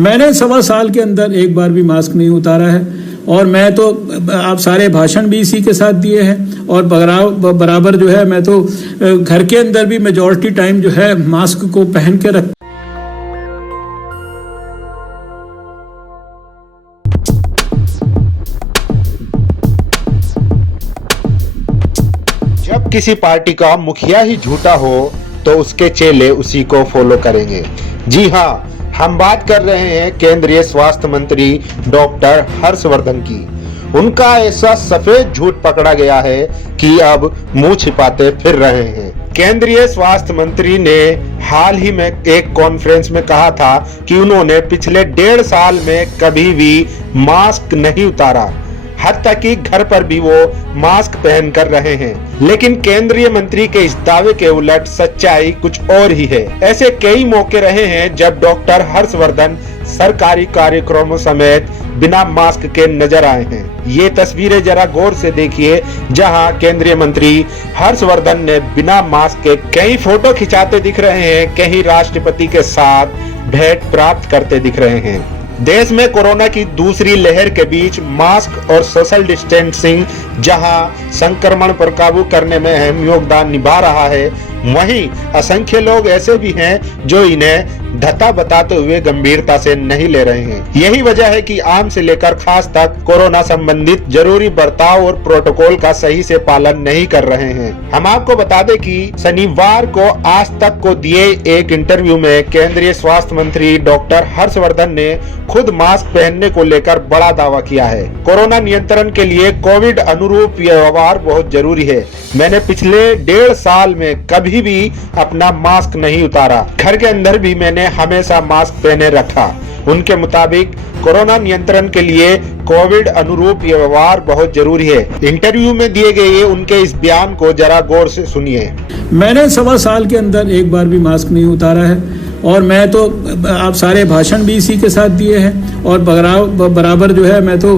मैंने 1.25 साल के अंदर एक बार भी मास्क नहीं उतारा है और मैं तो आप सारे भाषण भी इसी के साथ दिए हैं और बराबर जो है मैं तो घर के अंदर भी मेजॉरिटी टाइम जो है मास्क को पहन के रख। जब किसी पार्टी का मुखिया ही झूठा हो तो उसके चेले उसी को फॉलो करेंगे। जी हाँ, हम बात कर रहे हैं केंद्रीय स्वास्थ्य मंत्री डॉक्टर हर्षवर्धन की। उनका ऐसा सफेद झूठ पकड़ा गया है कि अब मुंह छिपाते फिर रहे हैं। केंद्रीय स्वास्थ्य मंत्री ने हाल ही में एक कॉन्फ्रेंस में कहा था कि उन्होंने पिछले 1.5 साल में कभी भी मास्क नहीं उतारा, हद तक कि घर पर भी वो मास्क पहन कर रहे हैं। लेकिन केंद्रीय मंत्री के इस दावे के उलट सच्चाई कुछ और ही है। ऐसे कई मौके रहे हैं जब डॉक्टर हर्षवर्धन सरकारी कार्यक्रमों समेत बिना मास्क के नजर आए हैं। ये तस्वीरें जरा गौर से देखिए, जहां केंद्रीय मंत्री हर्षवर्धन ने बिना मास्क के कई फोटो खिंचाते दिख रहे हैं, कहीं राष्ट्रपति के साथ भेंट प्राप्त करते दिख रहे हैं। देश में कोरोना की दूसरी लहर के बीच मास्क और सोशल डिस्टेंसिंग जहां संक्रमण पर काबू करने में अहम योगदान निभा रहा है, वहीं असंख्य लोग ऐसे भी हैं जो इन्हें धता बताते हुए गंभीरता से नहीं ले रहे हैं। यही वजह है कि आम से लेकर खास तक कोरोना संबंधित जरूरी बर्ताव और प्रोटोकॉल का सही से पालन नहीं कर रहे हैं। हम आपको बता दें कि शनिवार को आज तक को दिए एक इंटरव्यू में केंद्रीय स्वास्थ्य मंत्री डॉक्टर हर्षवर्धन ने खुद मास्क पहनने को लेकर बड़ा दावा किया है। कोरोना नियंत्रण के लिए कोविड अनुरूप व्यवहार बहुत जरूरी है। मैंने पिछले 1.5 साल में कभी भी अपना मास्क नहीं उतारा, घर के अंदर भी मैंने हमेशा मास्क पहने रखा। उनके मुताबिक कोरोना नियंत्रण के लिए कोविड अनुरूप व्यवहार बहुत जरूरी है। इंटरव्यू में दिए गए उनके इस बयान को जरा गौर से सुनिए। मैंने 1.25 साल के अंदर एक बार भी मास्क नहीं उतारा है और मैं तो आप सारे भाषण भी इसी के साथ दिए हैं और बराबर जो है मैं तो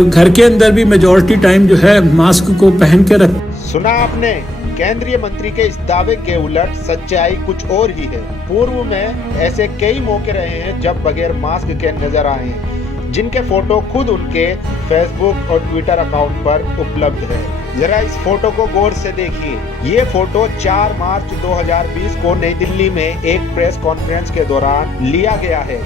घर के अंदर भी मेजॉरिटी टाइम जो है मास्क को पहन के रख। सुना आपने, केंद्रीय मंत्री के इस दावे के उलट सच्चाई कुछ और ही है। पूर्व में ऐसे कई मौके रहे हैं जब बगैर मास्क के नजर आए हैं, जिनके फोटो खुद उनके फेसबुक और ट्विटर अकाउंट पर उपलब्ध है। जरा इस फोटो को गौर से देखिए। ये फोटो 4 मार्च 2020 को नई दिल्ली में एक प्रेस कॉन्फ्रेंस के दौरान लिया गया है,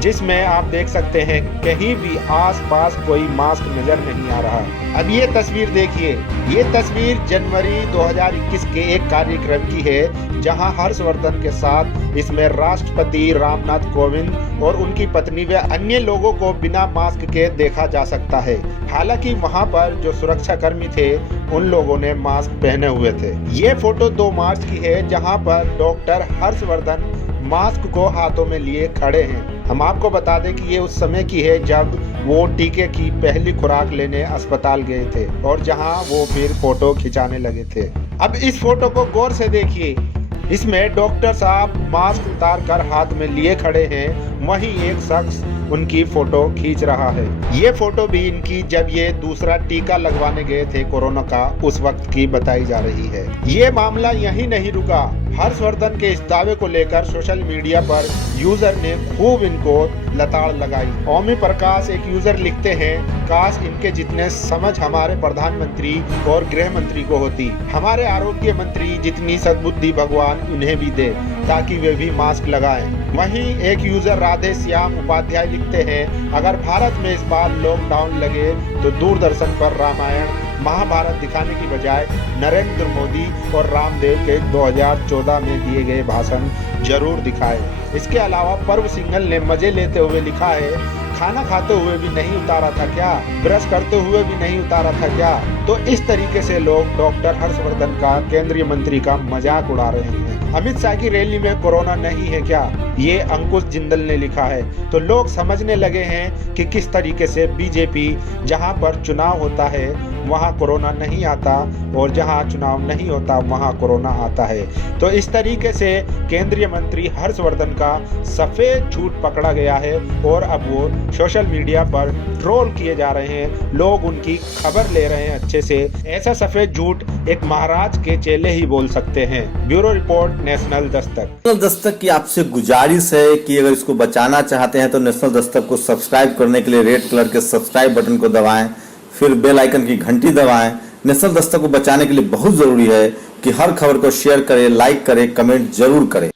जिसमें आप देख सकते हैं कहीं भी आसपास कोई मास्क नजर नहीं आ रहा। अब ये तस्वीर देखिए। ये तस्वीर जनवरी 2021 के एक कार्यक्रम की है, जहां हर्षवर्धन के साथ इसमें राष्ट्रपति रामनाथ कोविंद और उनकी पत्नी व अन्य लोगों को बिना मास्क के देखा जा सकता है। हालांकि वहां पर जो सुरक्षा कर्मी थे उन लोगों ने मास्क पहने हुए थे। ये फोटो 2 मार्च की है, जहां पर डॉक्टर हर्षवर्धन मास्क को हाथों में लिए खड़े हैं। हम आपको बता दें कि ये उस समय की है जब वो टीके की पहली खुराक लेने अस्पताल गए थे और जहां वो फिर फोटो खिंचाने लगे थे। अब इस फोटो को गौर से देखिए। इसमें डॉक्टर साहब मास्क उतार कर हाथ में लिए खड़े हैं, वहीं एक शख्स उनकी फोटो खींच रहा है। ये फोटो भी इनकी जब ये दूसरा टीका लगवाने गए थे कोरोना का, उस वक्त की बताई जा रही है। ये मामला यहीं नहीं रुका। हर्षवर्धन के इस दावे को लेकर सोशल मीडिया पर यूजर ने खूब इनको लताड़ लगाई। ओमी प्रकाश एक यूजर लिखते हैं, काश इनके जितने समझ हमारे प्रधानमंत्री और गृह मंत्री को होती। हमारे आरोग्य मंत्री जितनी सद्बुद्धि भगवान उन्हें भी दे, ताकि वे भी मास्क लगाएं। वहीं एक यूजर राधे श्याम उपाध्याय लिखते हैं, अगर भारत में इस बार लॉकडाउन लगे तो दूरदर्शन पर रामायण महाभारत दिखाने की बजाय नरेंद्र मोदी और रामदेव के 2014 में दिए गए भाषण जरूर दिखाए। इसके अलावा पर्व सिंघल ने मजे लेते हुए लिखा है, खाना खाते हुए भी नहीं उतारा था क्या, ब्रश करते हुए भी नहीं उतारा था क्या। तो इस तरीके से लोग डॉक्टर हर्षवर्धन का, केंद्रीय मंत्री का मजाक उड़ा रहे हैं। अमित शाह की रैली में कोरोना नहीं है क्या, ये अंकुश जिंदल ने लिखा है। तो लोग समझने लगे हैं कि किस तरीके से बीजेपी जहां पर चुनाव होता है वहां कोरोना नहीं आता और जहां चुनाव नहीं होता वहां कोरोना आता है। तो इस तरीके से केंद्रीय मंत्री हर्षवर्धन का सफेद झूठ पकड़ा गया है और अब वो सोशल मीडिया पर ट्रोल किए जा रहे हैं। लोग उनकी खबर ले रहे हैं अच्छे से। ऐसा सफेद झूठ एक महाराज के चेले ही बोल सकते हैं। Bureau report, national Dastak. National Dastak की आपसे गुजारिश है कि अगर इसको बचाना चाहते हैं तो नेशनल दस्तक को सब्सक्राइब करने के लिए रेड कलर के सब्सक्राइब बटन को दबाएं, फिर बेल आइकन की घंटी दबाएं। नेशनल दस्तक को बचाने के लिए बहुत जरूरी है कि हर खबर को शेयर करें, लाइक करें, कमेंट जरूर करें।